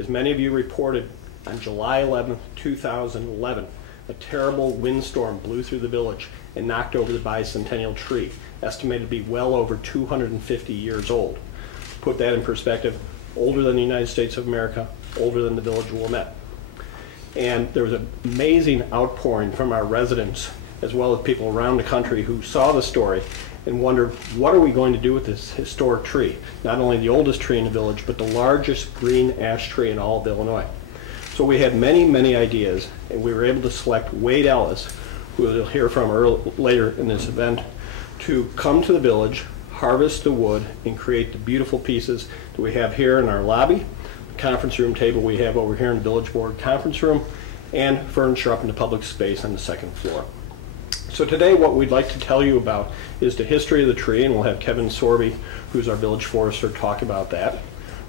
As many of you reported, on July 11th, 2011, a terrible windstorm blew through the village and knocked over the bicentennial tree, estimated to be well over 250 years old. To put that in perspective, older than the United States of America, older than the village of Wilmette. And there was an amazing outpouring from our residents, as well as people around the country who saw the story and wondered, what are we going to do with this historic tree? Not only the oldest tree in the village, but the largest green ash tree in all of Illinois. So we had many, many ideas, and we were able to select Wade Ellis, who you'll hear from later in this event, to come to the village, harvest the wood, and create the beautiful pieces that we have here in our lobby, the conference room table we have over here in the village board conference room, and furniture up in the public space on the second floor. So today what we'd like to tell you about is the history of the tree, and we'll have Kevin SORBY, who's our village forester, talk about that.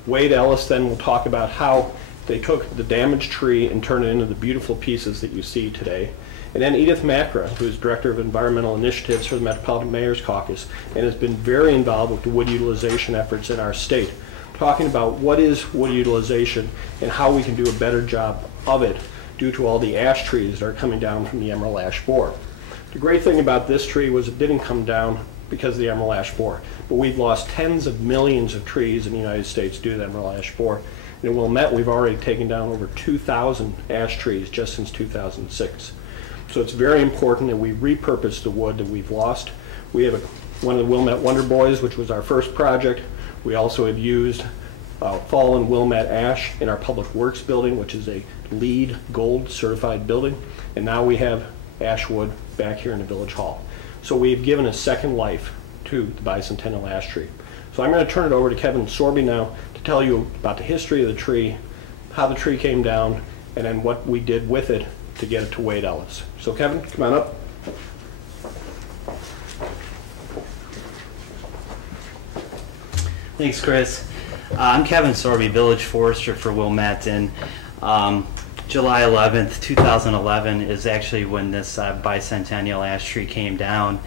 Wade Ellis then will talk about how they took the damaged tree and turned it into the beautiful pieces that you see today. And then EDITH MAKRA, who is Director of Environmental Initiatives for the Metropolitan Mayor's Caucus and has been very involved with the wood utilization efforts in our state, talking about what is wood utilization and how we can do a better job of it due to all the ash trees that are coming down from the emerald ash borer. The great thing about this tree was it didn't come down because of the emerald ash borer, but we've lost tens of millions of trees in the United States due to the emerald ash borer. In Wilmette, we've already taken down over 2,000 ash trees just since 2006. So it's very important that we repurpose the wood that we've lost. We have one of the Wilmette Wonder Boys, which was our first project. We also have used fallen Wilmette ash in our Public Works building, which is a LEED Gold certified building. And now we have ash wood back here in the Village Hall. So we've given a second life to the Bicentennial Ash Tree. So I'm going to turn it over to Kevin SORBY now to tell you about the history of the tree, how the tree came down, and then what we did with it to get it to Wade Ellis. So Kevin, come on up. Thanks, Chris. I'm Kevin SORBY, Village Forester for Wilmette, and July 11th, 2011 is actually when this bicentennial ash tree came down,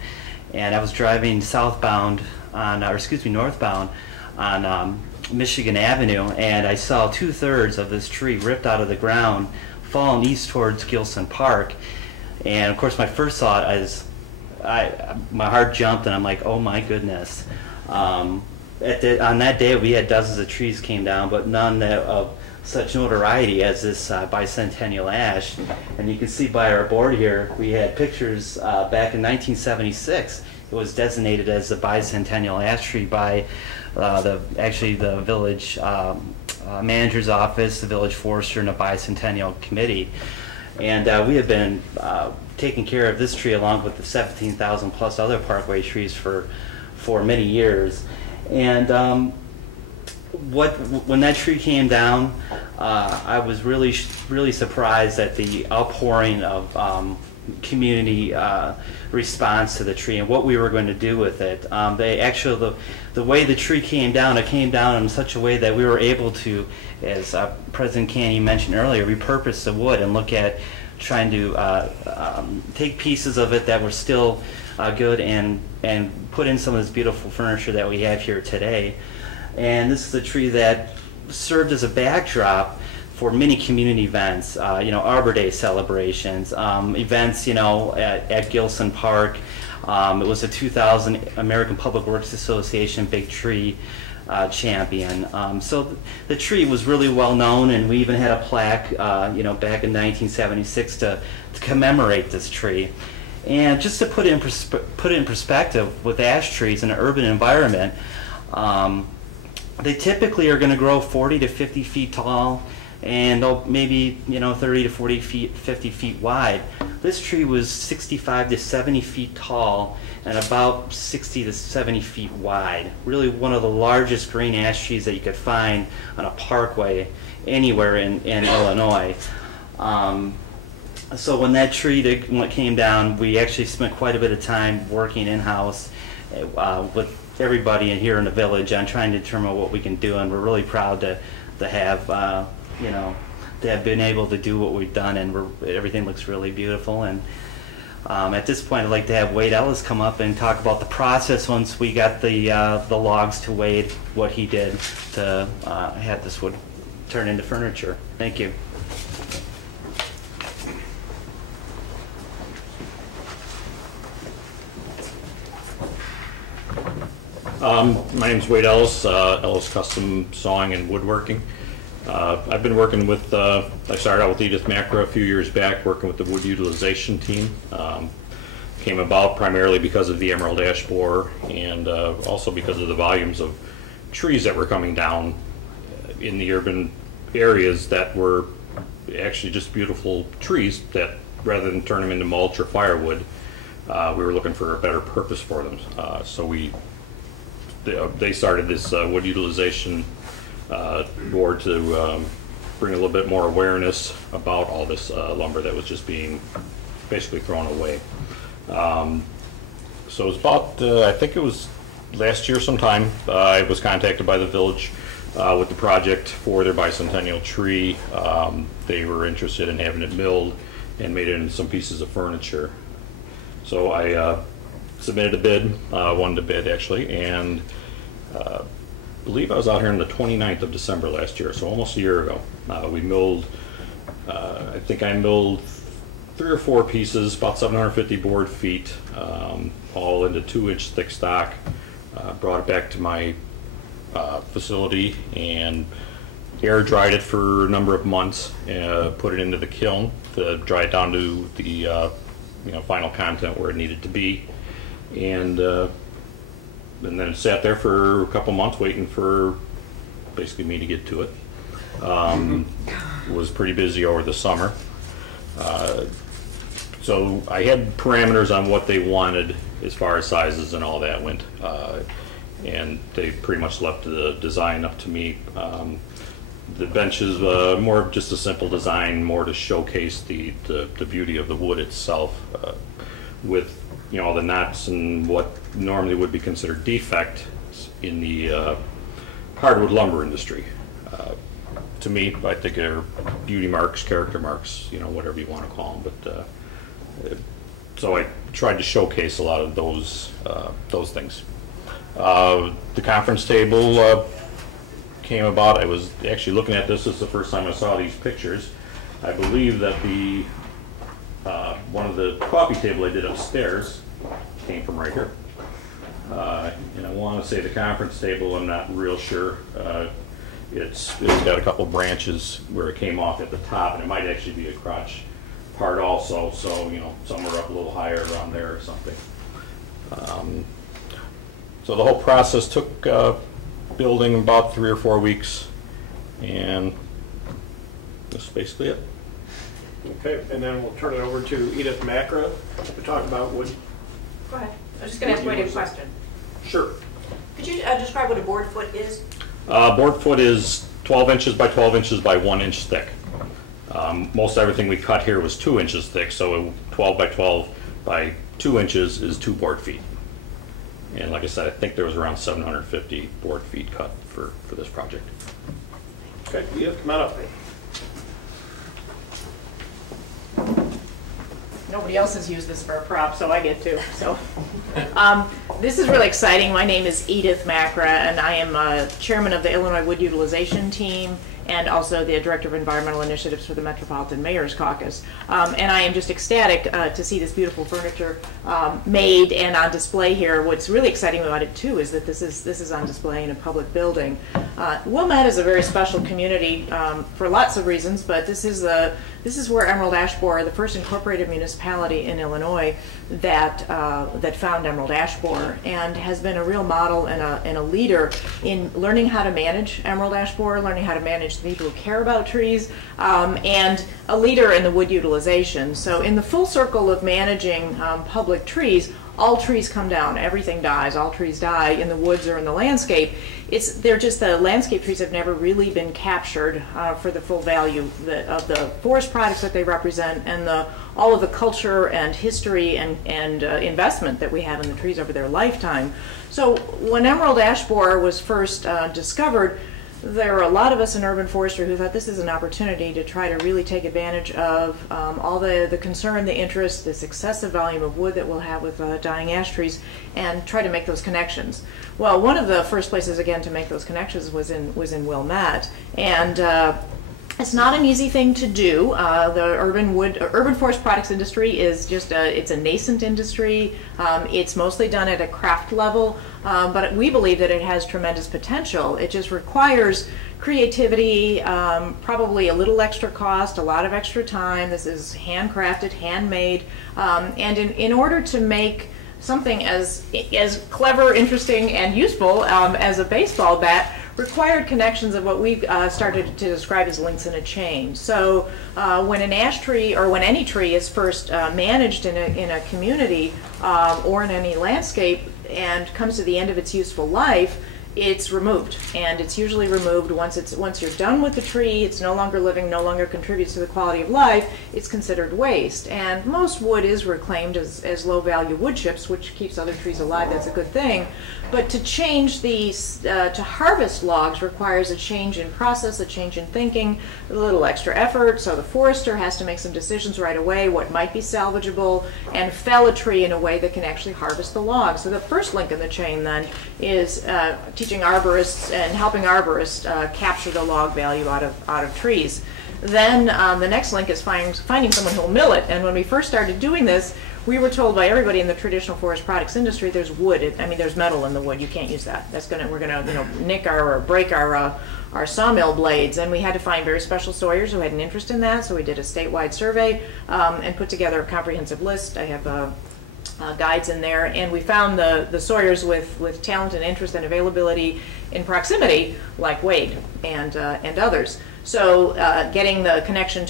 and I was driving southbound on, northbound on Michigan Avenue, and I saw 2/3 of this tree ripped out of the ground, falling east towards Gilson Park. And of course my first thought is, my heart jumped and I'm like, oh my goodness. On that day we had dozens of trees came down, but none of such notoriety as this bicentennial ash. And you can see by our board here, we had pictures back in 1976. It was designated as the bicentennial ash tree by the village manager's office, the village forester, and the bicentennial committee. And we have been taking care of this tree along with the 17,000 plus other parkway trees for many years. And when that tree came down, I was really surprised at the outpouring of community response to the tree and what we were going to do with it. The way the tree came down, it came down in such a way that we were able to, as President Canny mentioned earlier, repurpose the wood and look at trying to take pieces of it that were still good and put in some of this beautiful furniture that we have here today. And this is a tree that served as a backdrop for many community events, Arbor Day celebrations, events, at Gilson Park. It was a 2000 American Public Works Association Big Tree champion. So the tree was really well known, and we even had a plaque, back in 1976 to commemorate this tree. And just to put it in perspective with ash trees in an urban environment, they typically are going to grow 40 to 50 feet tall, and they'll maybe 30 to 40 feet, 50 feet wide. This tree was 65 to 70 feet tall and about 60 to 70 feet wide. Really one of the largest green ash trees that you could find on a parkway anywhere in Illinois. So when that tree came down, we actually spent quite a bit of time working in-house with everybody in here in the village on trying to determine what we can do, and we're really proud to have to have been able to do what we've done, and everything looks really beautiful. And at this point, I'd like to have Wade Ellis come up and talk about the process once we got the logs to Wade, what he did to have this wood turn into furniture. Thank you. My name's Wade Ellis, Ellis Custom Sawing and Woodworking. I've been working with, I started out with EDITH MAKRA a few years back, working with the wood utilization team. Came about primarily because of the emerald ash borer and also because of the volumes of trees that were coming down in the urban areas that were actually just beautiful trees that rather than turn them into mulch or firewood, we were looking for a better purpose for them. So they started this wood utilization board to bring a little bit more awareness about all this lumber that was just being basically thrown away. So it was about, I think it was last year sometime, I was contacted by the village with the project for their bicentennial tree. They were interested in having it milled and made it into some pieces of furniture. So I submitted a bid, won the bid actually, and I believe I was out here on the 29th of December last year, so almost a year ago. We milled, I think I milled 3 or 4 pieces, about 750 board feet, all into 2-inch thick stock. Brought it back to my facility and air dried it for a number of months. Put it into the kiln to dry it down to the final content where it needed to be, and then it sat there for a couple months waiting for basically me to get to it. Was pretty busy over the summer. So I had parameters on what they wanted as far as sizes and all that went, and they pretty much left the design up to me. The bench is more of just a simple design, more to showcase the beauty of the wood itself, with all the knots and what normally would be considered defects in the hardwood lumber industry. To me, I think they're beauty marks, character marks, whatever you want to call them. But so I tried to showcase a lot of those things. The conference table came about. I was actually looking at this. This is the first time I saw these pictures. I believe that the one of the coffee table I did upstairs came from right here. And I want to say the conference table, I'm not real sure. It's got a couple branches where it came off at the top, and it might actually be a crotch part also, so somewhere up a little higher around there or something. So the whole process took building about 3 or 4 weeks, and that's basically it. Okay, and then we'll turn it over to EDITH MAKRA to talk about wood. Go ahead. I was just going to ask Wade a question. Sure. Could you describe what a board foot is? Board foot is 12 inches by 12 inches by 1 inch thick. Most everything we cut here was 2 inches thick, so 12 by 12 by 2 inches is 2 board feet. And like I said, I think there was around 750 board feet cut for this project. Okay, EDITH, come on up. Nobody else has used this for a prop, so I get to. So, this is really exciting. My name is EDITH MAKRA, and I am chairman of the Illinois Wood Utilization Team, and also the Director of Environmental Initiatives for the Metropolitan Mayor's Caucus. And I am just ecstatic to see this beautiful furniture made and on display here. What's really exciting about it too is that this is on display in a public building. Wilmette is a very special community for lots of reasons, but this is where emerald ash borer, the first incorporated municipality in Illinois that found emerald ash borer, and has been a real model and a leader in learning how to manage emerald ash borer, learning how to manage the people who care about trees, and a leader in the wood utilization. So in the full circle of managing public trees, all trees come down, everything dies, all trees die in the woods or in the landscape. They're just the landscape trees have never really been captured for the full value of the forest products that they represent, and all of the culture and history and investment that we have in the trees over their lifetime. So when emerald ash borer was first discovered, there were a lot of us in urban forestry who thought this is an opportunity to try to really take advantage of all the concern, the interest, this excessive volume of wood that we'll have with dying ash trees, and try to make those connections. Well, one of the first places, again, to make those connections was in Wilmette, and it's not an easy thing to do. The urban forest products industry is just it's a nascent industry. It's mostly done at a craft level, but we believe that it has tremendous potential. It just requires creativity, probably a little extra cost, a lot of extra time. This is handcrafted, handmade, and in order to make something as clever, interesting, and useful as a baseball bat, required connections of what we've started to describe as links in a chain. So when an ash tree, or when any tree is first managed in a community or in any landscape and comes to the end of its useful life, it's removed, and it's usually removed once you're done with the tree. It's no longer living, no longer contributes to the quality of life. It's considered waste, and most wood is reclaimed as low-value wood chips, which keeps other trees alive. That's a good thing. But to change these, to harvest logs requires a change in process, a change in thinking, a little extra effort. So the forester has to make some decisions right away, what might be salvageable, and fell a tree in a way that can actually harvest the log. So the first link in the chain then is teaching arborists and helping arborists capture the log value out of trees. Then the next link is finding someone who will mill it. And when we first started doing this, we were told by everybody in the traditional forest products industry, there's wood. I mean, there's metal in the wood. You can't use that. We're gonna nick or break our sawmill blades. And we had to find very special sawyers who had an interest in that. So we did a statewide survey and put together a comprehensive list. I have guides in there, and we found the sawyers with talent and interest and availability in proximity, like Wade and others. So getting the connection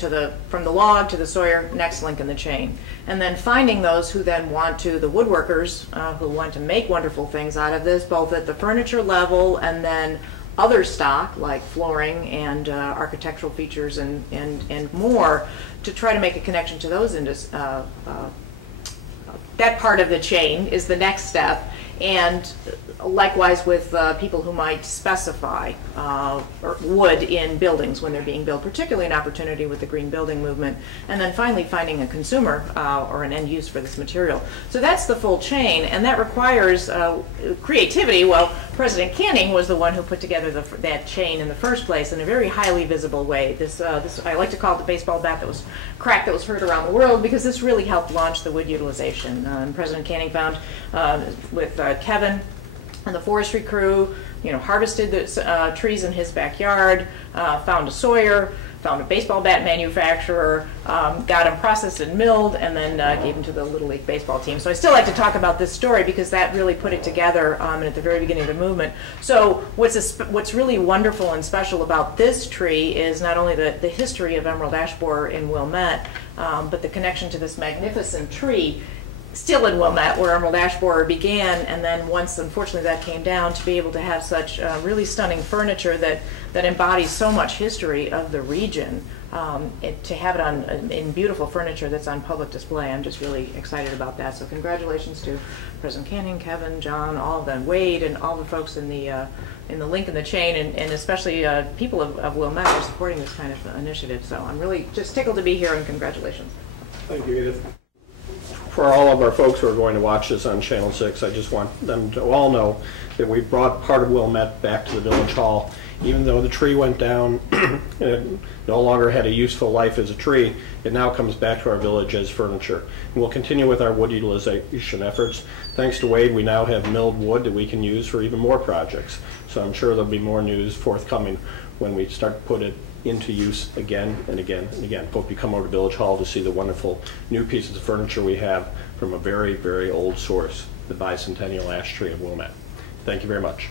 from the log to the sawyer, next link in the chain. And then finding those who then want to, the woodworkers who want to make wonderful things out of this, both at the furniture level and then other stock like flooring and architectural features and more, to try to make a connection to those that part of the chain is the next step. And likewise with people who might specify wood in buildings when they're being built, particularly an opportunity with the green building movement. And then finally finding a consumer or an end use for this material. So that's the full chain, and that requires creativity. Well, President Canning was the one who put together that chain in the first place in a very highly visible way. This I like to call it the baseball bat that was cracked, that was heard around the world, because this really helped launch the wood utilization. And President Canning found with Kevin and the forestry crew, harvested the trees in his backyard, found a sawyer, found a baseball bat manufacturer, got them processed and milled, and then gave them to the Little League baseball team. So I still like to talk about this story because that really put it together at the very beginning of the movement. So what's really wonderful and special about this tree is not only the history of emerald ash borer in Wilmette, but the connection to this magnificent tree still in Wilmette, where emerald ash borer began, and then once, unfortunately, that came down, to be able to have such really stunning furniture that embodies so much history of the region, to have it in beautiful furniture that's on public display. I'm just really excited about that. So congratulations to President Canning, Kevin, John, all of them, Wade, and all the folks in the link in the chain, and especially people of Wilmette are supporting this kind of initiative. So I'm really just tickled to be here, and congratulations. Thank you, Edith. For all of our folks who are going to watch this on Channel 6, I just want them to all know that we brought part of Wilmette back to the Village Hall. Even though the tree went down and it no longer had a useful life as a tree, it now comes back to our village as furniture. And we'll continue with our wood utilization efforts. Thanks to Wade, we now have milled wood that we can use for even more projects. So I'm sure there'll be more news forthcoming when we start to put it into use again and again and again. Hope you come over to Village Hall to see the wonderful new pieces of furniture we have from a very, very old source, the Bicentennial Ash Tree of Wilmette. Thank you very much.